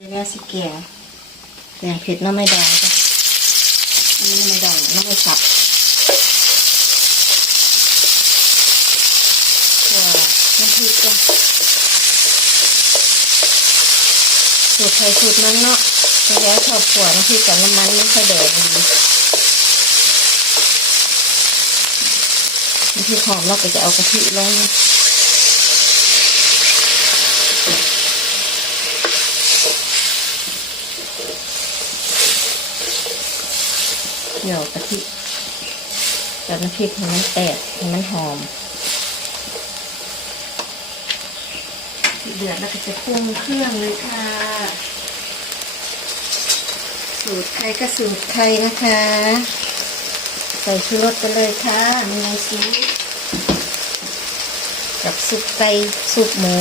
เดี๋ยวแม่สิแกงแกงเผ็ดน้ำไม่ดองจ้ะนนี้ไม่ดองน้ำไม่สับก็น้ำพริกจ้ะสูตรไทยสูตรนั้นเนาะแล้วชอบขวน้ำพริกกับน้ำมันไม่ค่อยแดงดีน้ำพริกหอมเราก็จะเอากะทิลง เกี่ยวกะทิ กับน้ำพริกให้มันแตกให้มันหอมเดือดแล้วก็จะปรุงเครื่องเลยค่ะ สูตรใครก็สูตรใครนะคะ ใส่ชูรสไปเลยค่ะมีน้ำซีกับซุปไก่ซุปหมู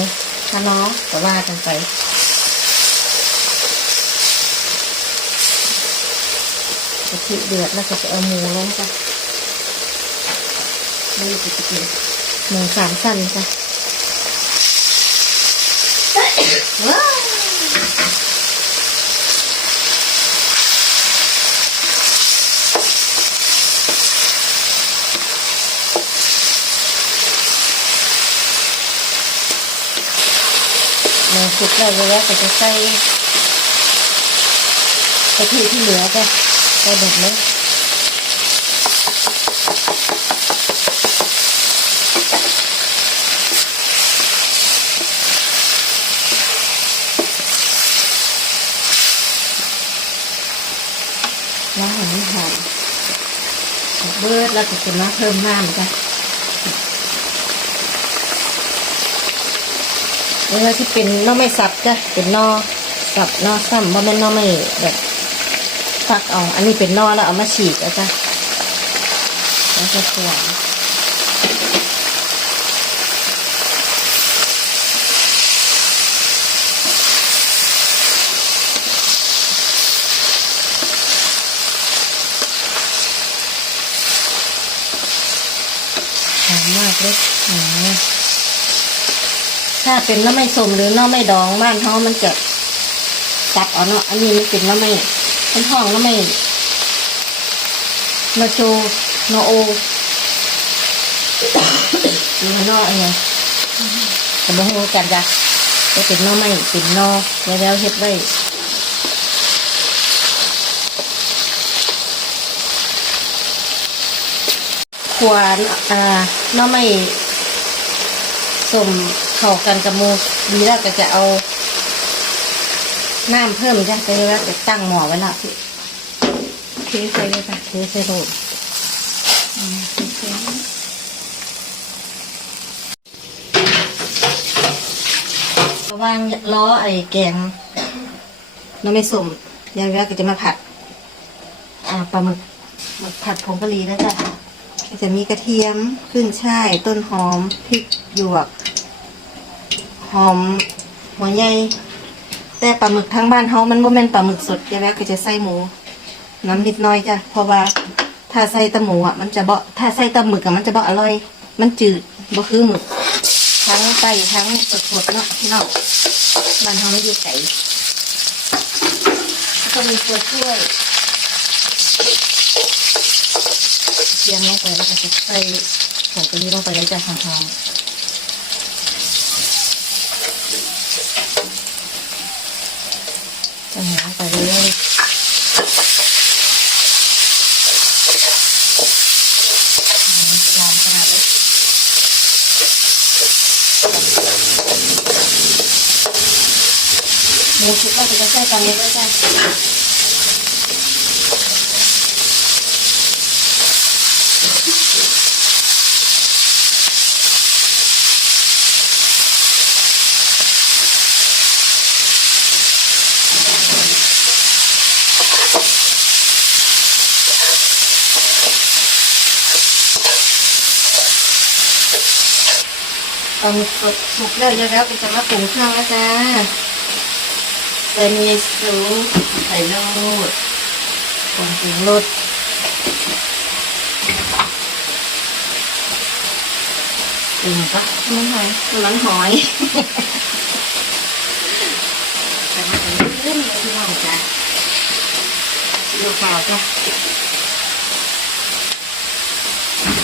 ค่ะเนาะก็ว่ากันไปกะทิเดือดแล้วก็จะเอาหมูลงไป จ้ะนี่จะเป็นหมูสามสั้นจ้ะว้าวหมูสุกแล้วแล้วก็จะใส่กะทิที่เหลือจ้ะใส่หมดเลย แล้วหอมหอมเบิ ดแล้วก็จะมาเพิ่มน้ำจ้ะเออที่เป็นน่อไม่สับจ้ะเป็นนอสับนอซ้ำว่าเป็นนอไม่แบบฟักเอาอันนี้เป็นนอแล้วเอามาฉีกจ้ะแล้วก็ขวาน หอมมากเลยถ้าเป็นน้อไม่สมหรือน้อไม่ดองบ้านเขามันจะจับเอาเนาะ อันนี้มันเป็นน้อไม่เป็นห้องน้อไม่นอโจนอโอหรือว่านออะไรแต่บ่ฮู้กันจ้ะจะเป็นน้อไม่เป็นหนอแล้วแล้วเฮ็ดไว้ ขวานอ่าหน้อไม่สมเข้ากันกับหมูดีแล้วก็จะเอาน้ำเพิ่มจ้ะไปแล้วจะตั้งหม้อไว้ละพี่เทใส่เลยค่ะเทใส่โรดอืมเทใส่ระหว่างล้อไอ้แกงน้ำไม่ส้มอย่างแรกก็จะมาผัด อ่าปลาหมึกหมึกผัดผงกะหรี่แล้วจ้ะก็ จะมีกระเทียมขึ้นช่ายต้นหอมพริกหยวก หอมหัวใหญ่แต่ปลาหมึกทั้งบ้านเฮามันบ่แม่นปลาหมึกสดยายแววก็จะใส่หมู น้ำนิดหน้อยจ้ะเพราะว่าถ้าใส่ตะหมูอะมันจะบ่ถ้าใส่ตะหมึกอะมันจะบ่อร่อย มันจืดบ่คือหมึก ทั้งไตทั้งสดๆเนาะพี่น้องบ้านเฮาไม่อยู่ไก่แล้วก็มีตัวช่วยเทียมลงไปแล้วก็จะใส่ผงกะหรี่ลงไปแล้วจะหอมๆจะหาไปเรื่อยๆลามขนาดเลยหมูชุบเราจะใส่กันเลยด้วยจ้ะ ตอนสุกสุกแล้วแล้วก็จะมาปรุงเครื่องแล้วจ้าจะมีสูไข่โรดผงปรุงรสปรุงปะไมันหอยมันหอยแต่มันจะเลยพี่น้องจ้ะดูข่าวจ้ะ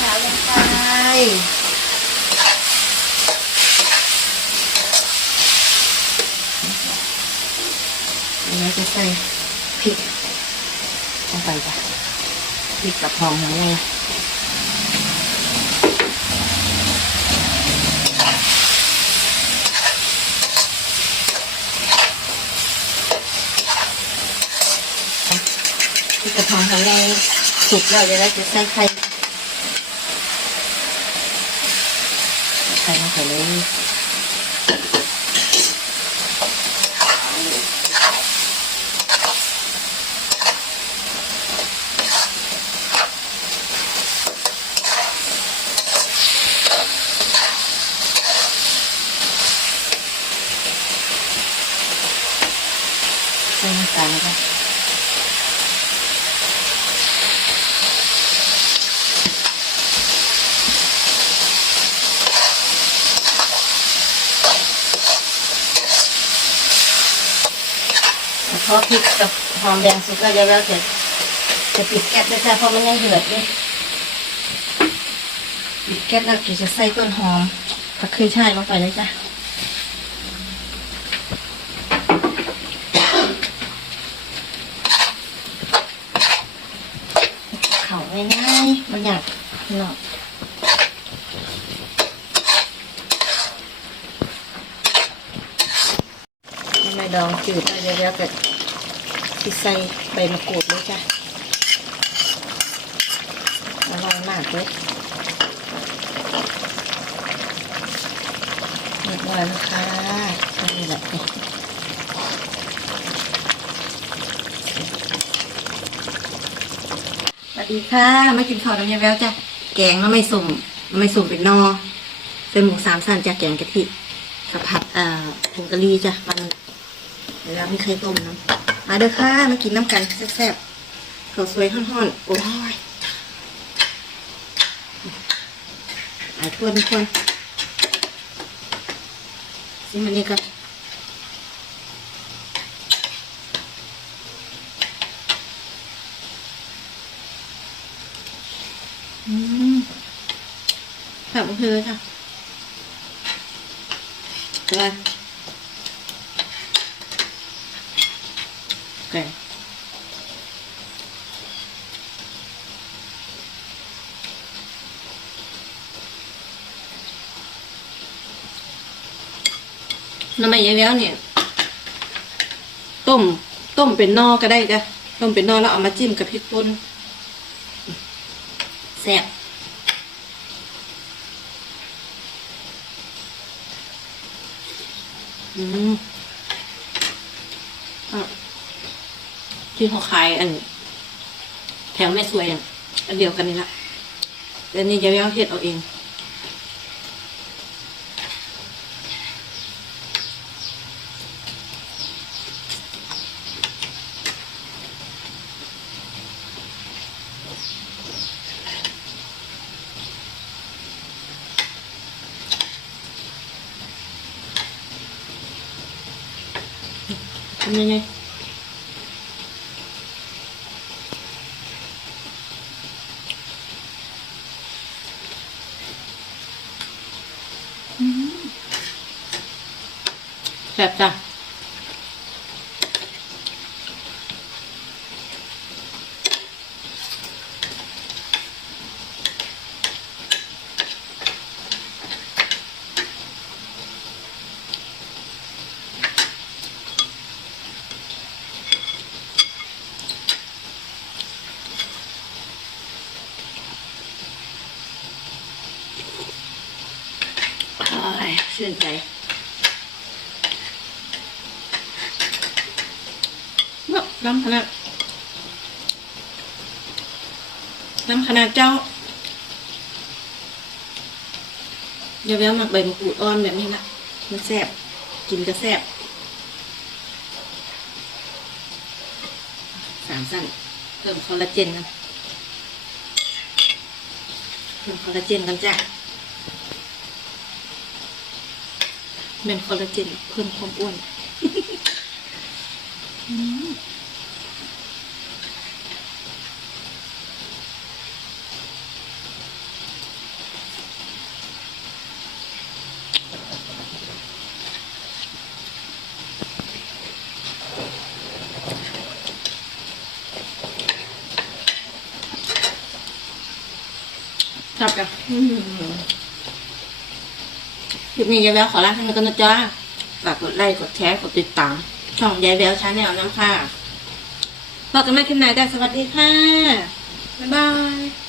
ข่าวลงไปแล้ว จะใส่พริกลงไปจ้ะพริกกับหอมหัวใหญ่พริกกับหอมหัวใหญ่สุกแล้วเดี๋ยวจะใส่ไข่ใส่ลงไปเลย ใส่น้ำตาลก็พอพริกกับหอมแดงสุกแล้วเดี๋ยวเราจะจะปิดแก๊สด้วยจ้ะเพราะมันยังเดือดอยู่ปิดแก๊สแล้วเดี๋ยวจะใส่ต้นหอมกับขึ้นช่ายลงไปเลยจ้ะ เขาง่ายๆมันอยากเนาะไม่ดองจืดแล้วเดี๋ยวๆก็ที่ใส่ใบมะกรูดด้วยจ้ะอร่อยมากเลยเรียบร้อยแล้วค่ะนี่แหละนี่สวัสดีค่ะ มากินข้าวน้ำยาแววจ้ะ แกงน้ำไม่สุ่มน้ำไม่สุ่มเป็นนอเป็นหมูสามสั้นจ้ะแกงกะทิกับผัดอ่าผงกะหรี่จ้ะมันเดี๋ยวเรามีไข่ต้มน้ำมาเด้อค่ะมากินน้ำกันแซ่บๆข้าวสวยห่อนๆโอ้ยหายทวนทวนซิมันนี่ก็อื แบบก็คือจ้ะอะไรแกงน้ำมันยายแล้วเนี่ย ต้ม ต้มเป็นนอก็ได้จ้ะ ต้มเป็นนอแล้วเอามาจิ้มกับพริกป่นแซ่บ อืมที่เขาขายอัน แถวแม่สวยอันเดียวกันนี่ละแต่นี่จะเอาเห็ดเอาเอง ทำยังไงแซ่บจ้ะอ้าย ชื่นใจเนาะน้ำขนาดน้ำขนาดเจ้าเดี๋ยวแววหมักใบมะกรูดอ่อนแบบนี้ละมันแซ่บกินก็แซ่บสามสั้นเพิ่มคอลลาเจนกันเพิ่มคอลลาเจนกันจ้ะ เป็นคอลลาเจนเพิ่มความอ้วนชอบจ้ะ คลิปนี้ยายแววขอลาท่านไปกันนะจ๊ะฝากกดไลค์กดแชร์กดติดตาม ช่องยายแววชาแนลน้ำค่ะบอกกันใหม่คลิปหนแต่สวัสดีค่ะ บ๊ายบาย